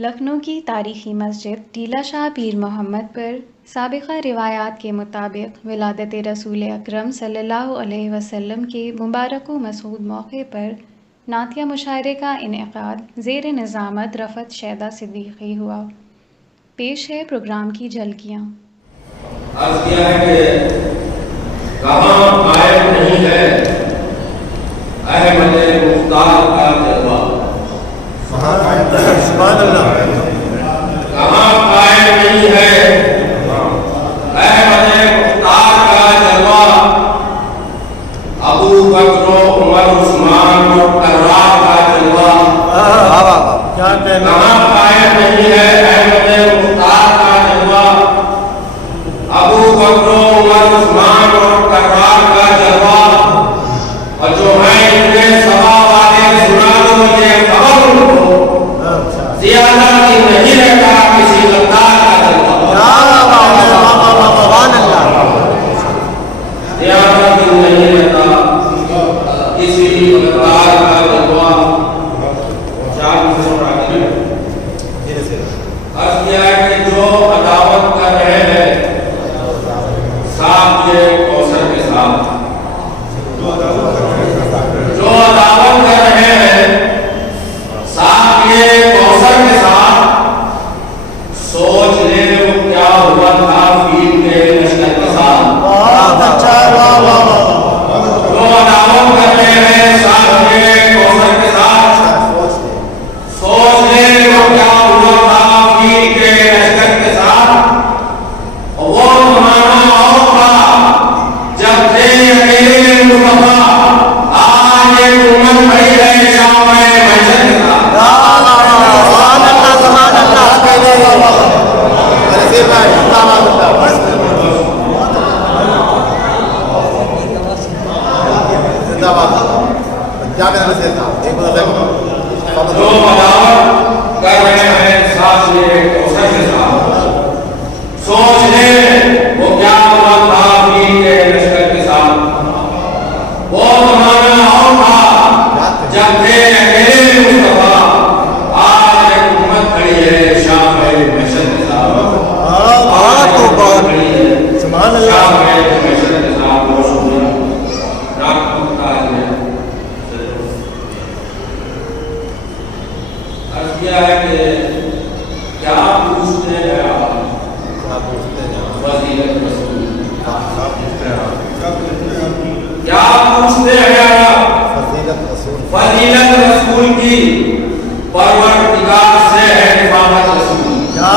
لکھنؤ کی تاریخی مسجد ٹیلہ شاہ پیر محمد پر سابقہ روایات کے مطابق ولادت رسول اکرم صلی اللہ علیہ وسلم کے مبارک و مسعود موقع پر نعتیہ مشاعرے کا انعقاد زیر نظامت رفعت شیدہ صدیقی ہوا۔ پیش ہے پروگرام کی جھلکیاں۔ عرض کیا ہے کہ کہاں قائم نہیں ہے احمد مختار کا جلوہ، سبحان اللہ، کہاں قائم نہیں ہے احمد مختار کا جلوہ، ابو بکر و عمر عثمان اور کرار کا جلوہ، کہاں قائم نہیں ہے احمد مختار کا جلوہ، ابو بکر و عمر عثمان اور کرار کا جلوہ، اور جو ہیں اتنے سبا والے سنا دو یہ خبر ان کو زیادہ دن نہیں رہتا کسی غدار کا جلوہ، زیادہ دن نہیں رہتا کسی غدار کا جلوہ۔ عرض کیا ہے کہ جو عداوت کر رہے ہیں ساتھ یہ کوثر کے ساتھ، جو عداوت کر رہے ہیں ساتھ یہ کوثر کے ساتھ، سوچ لے وہ کیا ہوا تھا فیل کے لشکر کے ساتھ۔ جو عداوت کر رہے ہیں ساتھ یہ کوثر کے ساتھ، سوچ لے وہ کیا ہوا تھا فیل کے لشکر کے ساتھ، وہ زمانہ اور تھا جب تھے اکیلے مصطفیٰ، آج ایک امت بڑی ہے شام محشر کے ساتھ۔ جو عداوت کر رہے ہیں ساتھ یہ کوثر کے ساتھ، سوچ لے وہ کیا ہوا تھا فیل کے لشکر کے ساتھ، وہ زمانہ اور تھا جب تھے اکیلے مصطفیٰ، آج ایک امت کھڑی ہے شام محشر کے ساتھ۔ شام محشر کے ساتھ بہت شکریہ۔ رات کو تاج ہے عرض کیا ہے کہ کیا پوچھتے ہیں آپ فضیلت رسول، کیا پوچھتے ہیں آپ فضیلت رسول کی، پروردگار سے ہے حفاظت رسول، کیا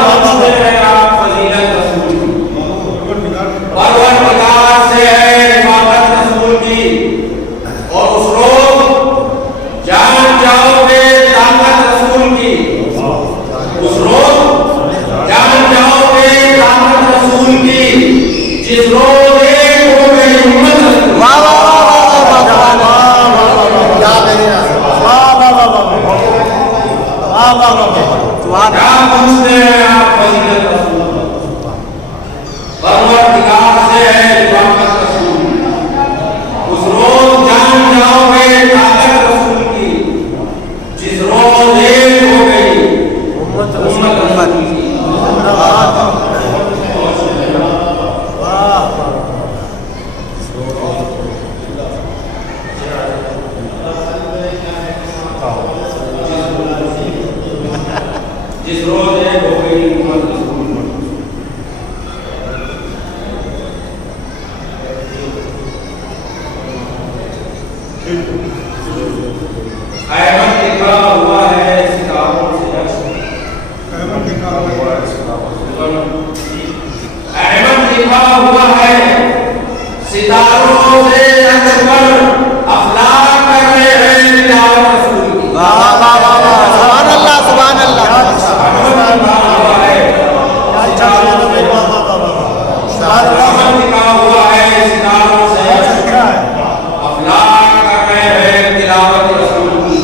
پوچھتے ہیں آپ فضیلت رسول کی، پروردگار سے ہے حفاظت رسول کی، اور اس روز جان جاؤ گے طاقت رسول کی، اس روز جان جاؤ گے طاقت رسول کی، جس روز ایک ہو گئی امت رسول۔ کیا پوچھتے ہیں آپ فضیلت رسول، پروردگار سے ہے حفاظت رسول، اس روز جان جاؤ گے طاقت رسول کی، جس روز ایک ہو گئی امت رسول کی۔ جس روز ایک ہو گئی امت رسول کی۔ احمد لکھا ہوا ہے ستاروں سے عکس، احمد لکھا ہوا ہے ستاروں سے عکس پر، افلاک کر رہے ہیں تلاوت رسول کی۔ سبحان اللہ، سبحان اللہ، احمد لکھا ہوا ہے ستاروں سے عکس پر، افلاک کر رہے ہیں تلاوت رسول کی۔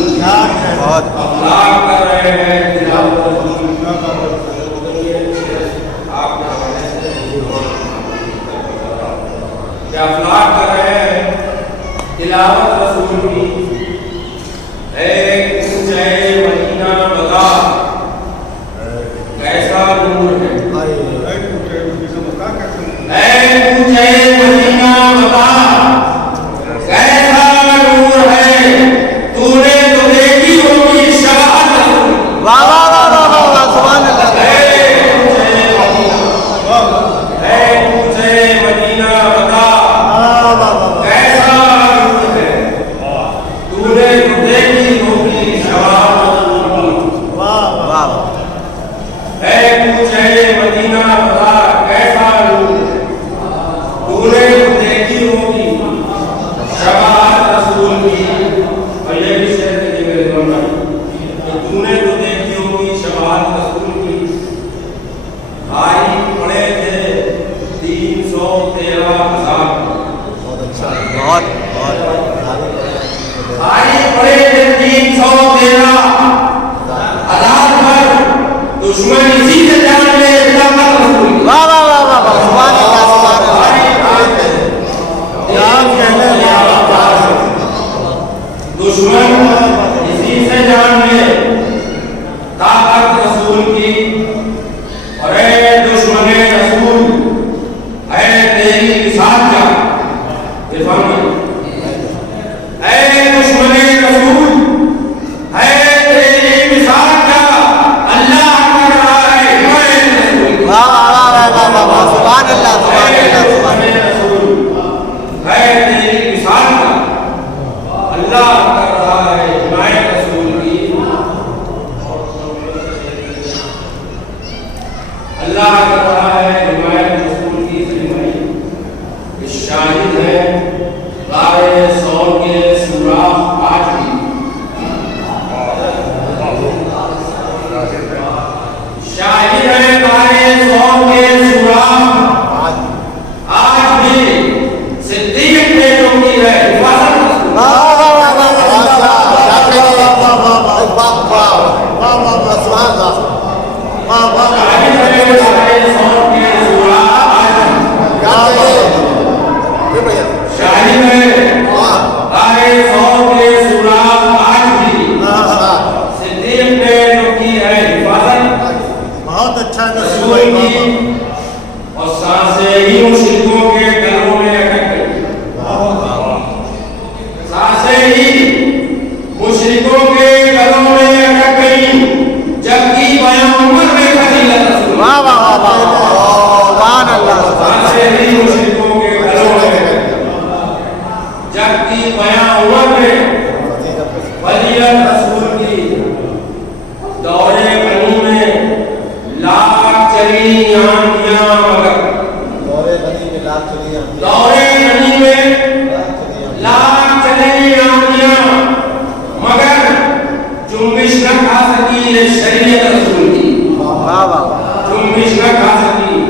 نہ کھا سکی یہ شریعت رسول کی واہ واہ تم نہ کھا سکی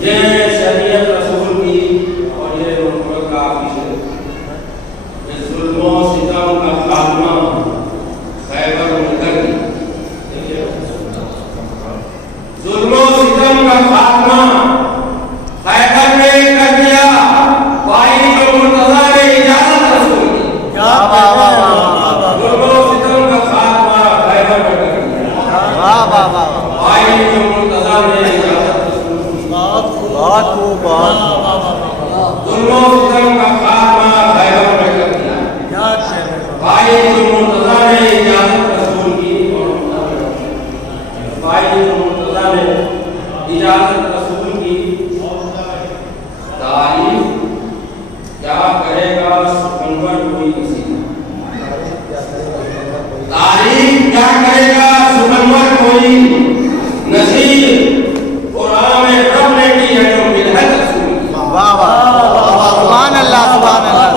یہ شریعت رسول کی اور یہ رسول کا آفیس ہے یہ ظلم و ستم کا خاتمہ خیبر میں کر دیا ظلم و ستم کا خاتمہ خیبر میں کر دیا بھائی جو مرتضیٰ نے اجازت رسول کی واہ واہ واہ ظلم و ستم کا خاتمہ خیبر میں کر دیا واہ واہ واہ بھائی جو مرتضیٰ نے اجازت رسول کی بہت خوب بہت ظلم و ستم کا خاتمہ خیبر میں کر دیا بھائی جو مرتضیٰ نے اجازت رسول کی بھائی جو مرتضیٰ نے اجازت رسول کی تعریف کیا کرے گا سخنور کوئی کسی تعریف کیا کرے گا سخنور کوئی نصیر قرآن میں رب نے کی ہے جو ملحد رسول کی واہ واہ سبحان اللہ سبحان اللہ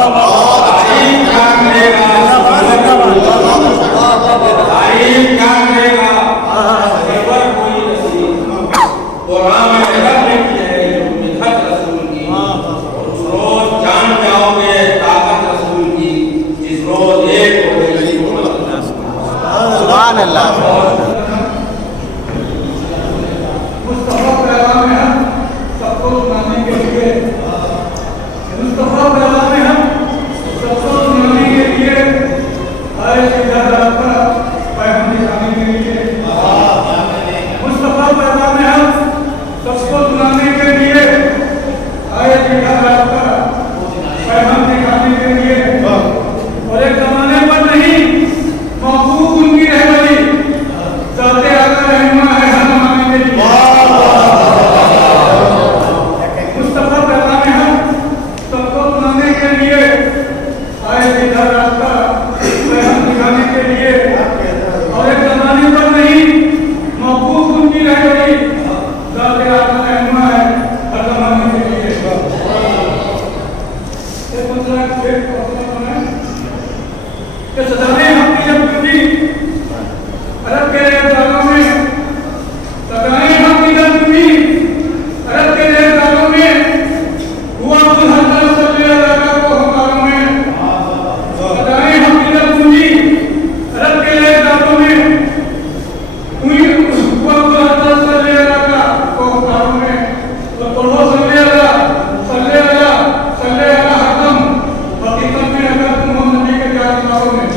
تعریف کیا کرے گا سخنور تعریف کیا کرے گا سخنور کوئی نصیر قرآن میں رب نے کی ہے جو ملحد رسول کی اور اس روز جان جاؤ گے طاقت رسول کی جس روز ایک ہو گئی سبحان اللہ مصطفیٰ پیغام ہم سب کو سنانے کے لیے مصطفیٰ پیغام ہم سب کو سنانے کے لیے آئے سیدھا راستہ پیغام دکھانے کے لیے مصطفیٰ پیغام ہم سب کو سنانے کے لیے آئے سیدھا راستہ پیغام دکھانے کے لیے اور ایک زمانے پر نہیں موقوف ان کی رہبری ذات آقا رحمہ ہے ہر زمانے کے لیے مصطفیٰ پیغام ہم سب کو سنانے کے لیے آئے سیدھا راستہ پیغام دکھانے کے لیے اور ایک زمانے پر نہیں موقوف ان کی رہبری ذات آقا رحمہ ہے ہر زمانے کے لیے ایک مسئلہ کہ سزائیں ہم کی جب کبھی عرب کے ریاضوں میں سزائیں ہم کی جب کبھی عرب کے ریاضوں میں ہوا کل حضرت صلی اللہ علیہ وسلم میں سزائیں ہم کی جب کبھی عرب کے ریاضوں میں ہوا کل حضرت صلی اللہ علیہ وسلم میں تو پڑھو صلی اللہ حکم حقیقت میں اگر تم محمدی کے جانکاروں میں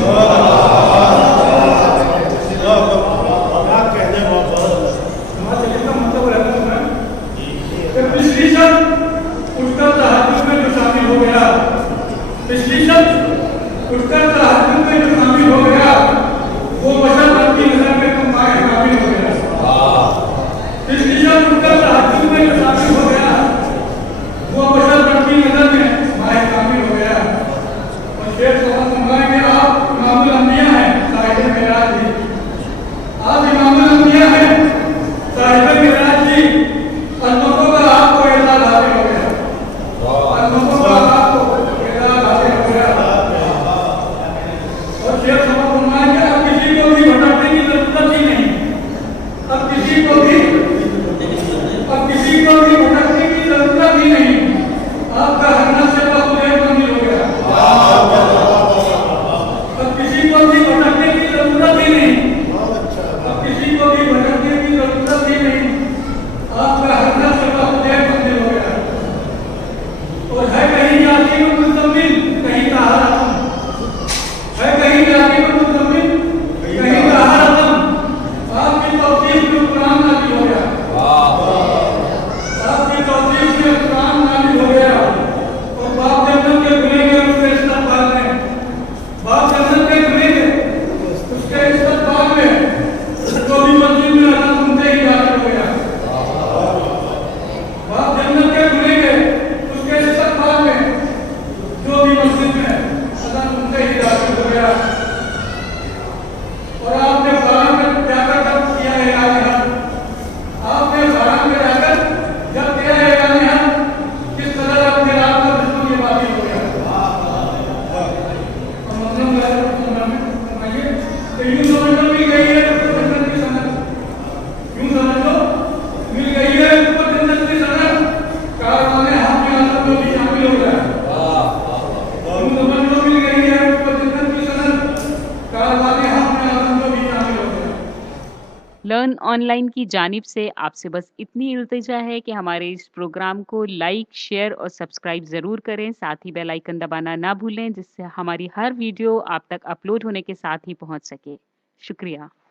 آن لائن کی جانب سے آپ سے بس اتنی التجا ہے کہ ہمارے اس پروگرام کو لائک، شیئر اور سبسکرائب ضرور کریں، ساتھ ہی بیل آئیکن دبانا نہ بھولیں، جس سے ہماری ہر ویڈیو آپ تک اپلوڈ ہونے کے ساتھ ہی پہنچ سکے۔ شکریہ۔